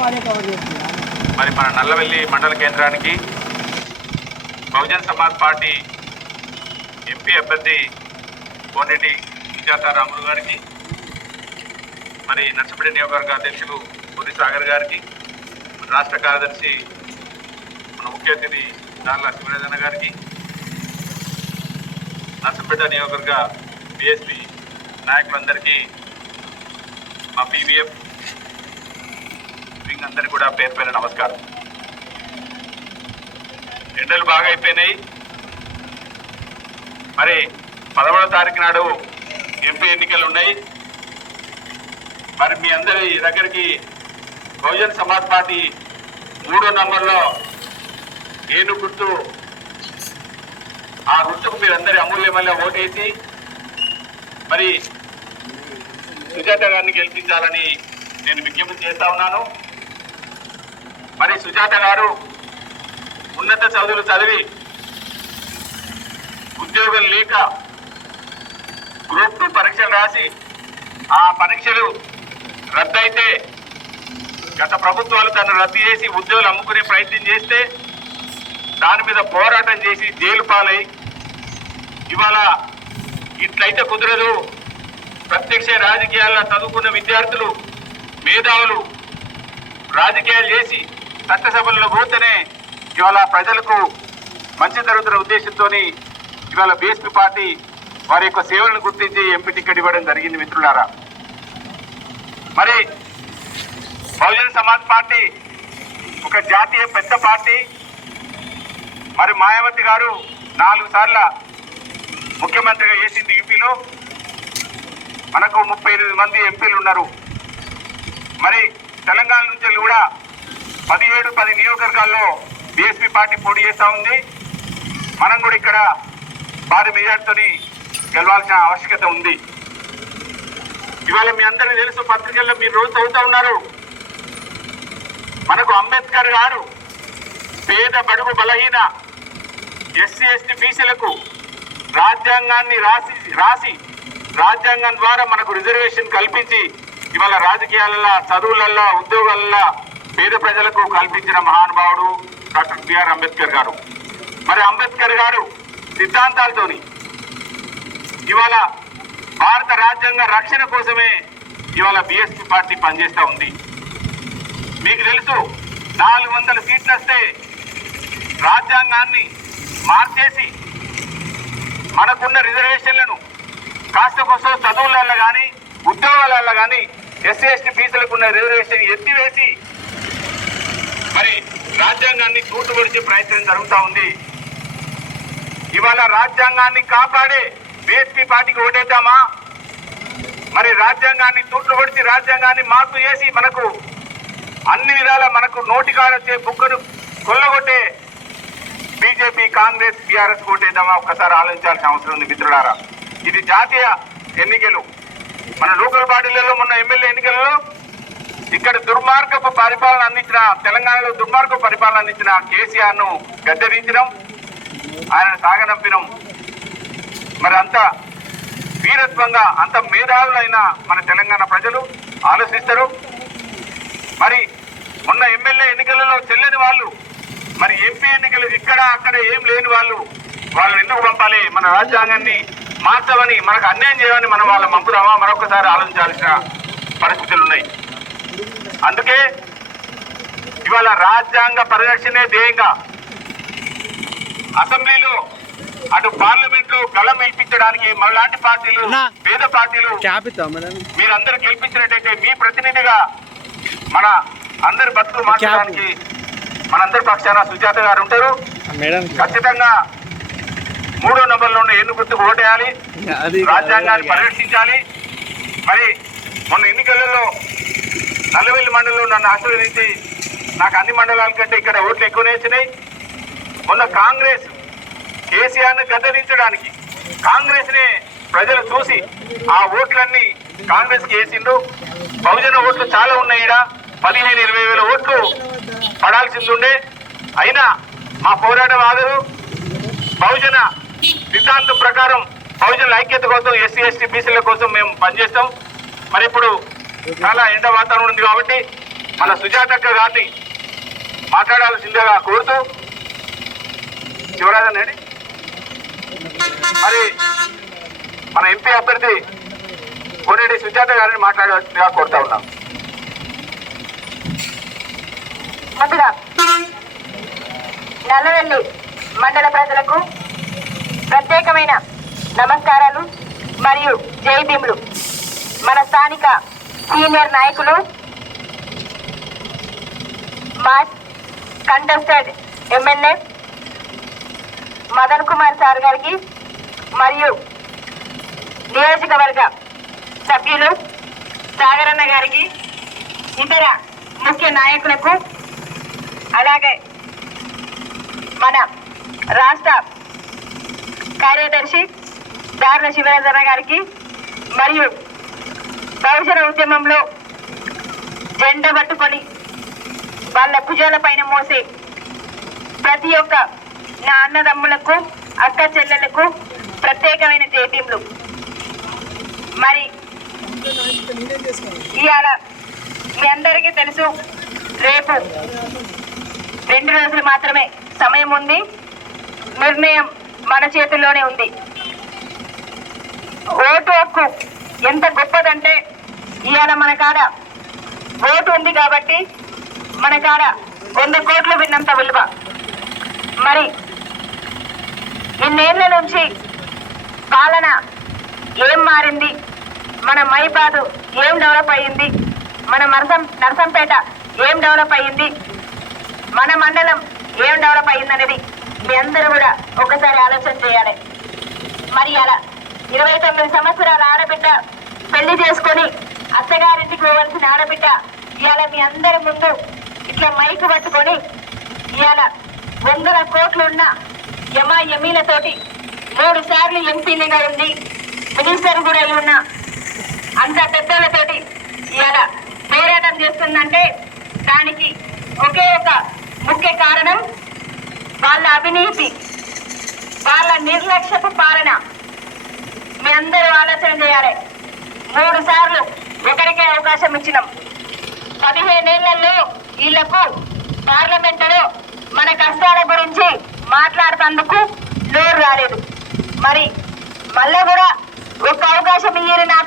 మరి మన నల్లవెల్లి మండల కేంద్రానికి బహుజన్ సమాజ్ పార్టీ ఎంపీ అభ్యర్థి కోనేటి సుజాత రాములు గారికి మరి నర్సపేట నియోజకవర్గ అధ్యక్షులు పూరి సాగర్ గారికి రాష్ట్ర కార్యదర్శి మన ముఖ్య అతిథి దార్ల శివరాజన్న గారికి నర్సపేట నియోజకవర్గ బిఎస్పి నాయకులందరికీ మా పీవీఎఫ్ వింగ్ కూడా పేరు పేరు నమస్కారం. ఎండలు బాగా అయిపోయినాయి మరి పదమూడవ తారీఖు నాడు ఎంపీ ఎన్నికలు ఉన్నాయి. మరి మీ అందరి దగ్గరికి బహుజన్ సమాజ్ పార్టీ మూడో నంబర్లో ఏను గుర్తు ఆ గుర్తుకు మీరందరి అమూల్యమైన ఓటేసి మరి సుజాత గారిని గెలిపించాలని నేను విజ్ఞప్తి చేస్తా ఉన్నాను. మరి సుజాత గారు ఉన్నత చదువులు చదివి ఉద్యోగం లేక గ్రూప్ టూ పరీక్షలు రాసి ఆ పరీక్షలు రద్దయితే గత ప్రభుత్వాలు తను రద్దు చేసి ఉద్యోగులు అమ్ముకునే ప్రయత్నం చేస్తే దాని మీద పోరాటం చేసి జైలు పాలై ఇవాళ ఇట్లయితే కుదరదు. ప్రత్యక్ష రాజకీయాల్లో చదువుకున్న విద్యార్థులు మేధావులు రాజకీయాలు చేసి చట్టసభల్లో పోతేనే ఇవాళ ప్రజలకు మంచి జరుగుతున్న ఉద్దేశంతో ఇవాళ బీఎస్పీ పార్టీ వారి యొక్క సేవలను గుర్తించి ఎంపీ టికెట్ ఇవ్వడం జరిగింది మిత్రులారా. మరి బహుజన్ సమాజ్ పార్టీ ఒక జాతీయ పెద్ద పార్టీ. మరి మాయావతి గారు నాలుగు సార్ల ముఖ్యమంత్రిగా చేసింది యూపీలో. మనకు ముప్పై ఎనిమిది మంది ఎంపీలు ఉన్నారు. మరి తెలంగాణ నుంచి కూడా పదిహేడు పది నియోజకవర్గాల్లో బీఎస్పీ పార్టీ పోటీ చేస్తూ ఉంది. మనం కూడా ఇక్కడ భారీ మెజార్టీతో గెలవాల్సిన ఆవశ్యకత ఉంది. ఇవాళ మీ అందరికీ తెలుసు పత్రికల్లో మీరు రోజు చదువుతూ ఉన్నారు. మనకు అంబేద్కర్ గారు పేద బడుగు బలహీన ఎస్సీ ఎస్టీ బీసీలకు రాజ్యాంగాన్ని రాసి రాసి రాజ్యాంగం ద్వారా మనకు రిజర్వేషన్ కల్పించి ఇవాళ రాజకీయాలలో చదువులలో ఉద్యోగాలలో పేద ప్రజలకు కల్పించిన మహానుభావుడు డాక్టర్ బిఆర్ అంబేద్కర్ గారు. మరి అంబేద్కర్ గారు సిద్ధాంతాలతోని ఇవాళ భారత రాజ్యాంగ రక్షణ కోసమే ఇవాళ బిఎస్పీ పార్టీ పనిచేస్తూ ఉంది. మీకు తెలుసు నాలుగు వందల సీట్లు వస్తే రాజ్యాంగాన్ని మార్చేసి మనకున్న రిజర్వేషన్లను కాస్త కోసం చదువులలో కానీ ఉద్యోగాలలో కానీ ఎస్సీ ఎస్టీ ఫీజులకు ఉన్న రిజర్వేషన్ ఎత్తివేసి రాజ్యాంగాన్ని కూటుగొడిచే ప్రయత్నం జరుగుతూ ఉంది. ఇవాళ రాజ్యాంగాన్ని కాపాడే బీఎస్పీ పార్టీకి ఓటేద్దామా? మరి రాజ్యాంగాన్ని తూట్లుపడిచి రాజ్యాంగాన్ని మార్పు చేసి మనకు అన్ని విధాల మనకు నోటికాడొచ్చే బుక్కను కొల్లగొట్టే బీజేపీ కాంగ్రెస్ బీఆర్ఎస్ ఓటేద్దామా? ఒక్కసారి ఆలోచించాల్సిన అవసరం ఉంది మిత్రులారా. ఇది జాతీయ ఎన్నికలు. మన లోకల్ బాడీలలో మొన్న ఎమ్మెల్యే ఎన్నికలలో ఇక్కడ దుర్మార్గపు పరిపాలన అందించిన తెలంగాణలో దుర్మార్గపు పరిపాలన అందించిన కేసీఆర్ను గద్దరించడం ఆయన సాగనంపినం. మరి అంత వీరత్వంగా అంత మేధావులైన మన తెలంగాణ ప్రజలు ఆలోచిస్తారు. మరి మొన్న ఎమ్మెల్యే ఎన్నికలలో చెల్లని వాళ్ళు మరి ఎంపీ ఎన్నికలు ఇక్కడ అక్కడ ఏం లేని వాళ్ళు వాళ్ళని ఎందుకు పంపాలి? మన రాజ్యాంగాన్ని మార్చమని మనకు అన్యాయం చేయమని మనం వాళ్ళని పంపుదామా? మరొకసారి ఆలోచించాల్సిన పరిస్థితులు ఉన్నాయి. అందుకే ఇవాళ రాజ్యాంగ పరిరక్షణే ధ్యేయంగా అసెంబ్లీలో అటు పార్లమెంట్లో గళం వినిపించడానికి మనలాంటి పార్టీలు. పేద పార్టీలు మీరందరూ గెలిపించినట్టయితే మీ ప్రతినిధిగా మన అందరి బతుకులు మార్చడానికి మనందరి పక్షాన సుజాత గారు ఉంటారు. ఖచ్చితంగా మూడో నంబర్లో ఉన్న ఎన్ను గుర్తుకు ఓటేయాలి రాజ్యాంగాన్ని పరిరక్షించాలి. మరి మొన్న ఎన్నికలలో నల్లవెల్లి మండలంలో నన్ను ఆశీర్వదించి నాకు అన్ని మండలాల కంటే ఇక్కడ ఓట్లు ఎక్కువనేసినాయి మొన్న కాంగ్రెస్ కేసీఆర్ను గద్దరించడానికి కాంగ్రెస్ని ప్రజలు చూసి ఆ ఓట్లన్నీ కాంగ్రెస్కి వేసిండు బహుజన ఓట్లు చాలా ఉన్నాయి ఈడ. పదిహేను ఇరవై వేల ఓట్లు పడాల్సింది ఉండే. అయినా మా పోరాటం ఆగదు. బహుజన సిద్ధాంతం ప్రకారం బహుజనుల ఐక్యత కోసం ఎస్సీ ఎస్టీ బీసీల కోసం మేము పనిచేస్తాం. మరి ఇప్పుడు చాలా ఎండ వాతావరణం ఉంది కాబట్టి మన సుజాతక్క గారిని మాట్లాడాల్సిందిగా కోరుతూ శివరాజన్ రెడ్డి. మరి మన ఎంపీ అభ్యర్థి కోనేటి సుజాత గారిని మాట్లాడాల్సిందిగా కోరుతా ఉన్నాం. ముందుగా నల్లవెల్లి మండల ప్రజలకు ప్రత్యేకమైన నమస్కారాలు మరియు జై భీములు. మన స్థానిక సీనియర్ నాయకులు మా contested MLA Madan Kumar sir గారికి మరియు నియోజకవర్గ సభ్యులు సాగరన్న గారికి ఇతర ముఖ్య నాయకులకు అలాగే మన రాష్ట్ర కార్యదర్శి దారుణ శివరంజన గారికి మరియు బహుజన ఉద్యమంలో జెండ పట్టుకొని వాళ్ళ భుజాల పైన మోసే ప్రతి ఒక్క నా అన్నదమ్ములకు అక్క చెల్లెలకు ప్రత్యేకమైన జేబీంలు. మరి ఇవాళ మీ అందరికీ తెలుసు రేపు రెండు రోజులు మాత్రమే సమయం ఉంది. నిర్ణయం మన చేతుల్లోనే ఉంది. ఓటు హక్కు ఎంత గొప్పదంటే ఇవాళ మన కాడ. ఓటు ఉంది కాబట్టి మన కాడ వంద కోట్లు విన్నంత విలువ. మరి ఇన్నేళ్ళ నుంచి పాలన ఏం మారింది? మన మైబాదు ఏం డెవలప్ అయ్యింది? మన నరసం నరసంపేట ఏం డెవలప్ అయ్యింది? మన మండలం ఏం డెవలప్ అయ్యిందనేది మీ అందరూ కూడా ఒకసారి ఆలోచన చేయాలి. మరి అలా ఇరవై తొమ్మిది సంవత్సరాల ఆడబిడ్డ పెళ్ళి చేసుకొని అత్తగారింటికి పోవలసిన ఆడబిడ్డ ఇవాళ మీ అందరి ముందు ఇట్లా మైకు పట్టుకొని ఇవాళ వందల కోట్లున్న యమా యమీలతోటి మూడు సార్లు ఎంపీలుగా ఉండి మినిస్టర్ కూడా అయి అంత పెద్దలతోటి ఇవాళ పోరాటం చేస్తుందంటే దానికి ఒకే ఒక ముఖ్య కారణం వాళ్ళ అవినీతి వాళ్ళ నిర్లక్ష్యపు పాలన. మీ అందరూ ఆలోచన చేయాలి. మూడు సార్లు ఒకరికే అవకాశం ఇచ్చినాం. పదిహేనేళ్ళలో వీళ్ళకు పార్లమెంటులో మన కష్టాల గురించి మాట్లాడుతందుకు నోరు రాలేదు. మరి మళ్ళీ కూడా ఒక అవకాశం ఇయ్యరు నాకు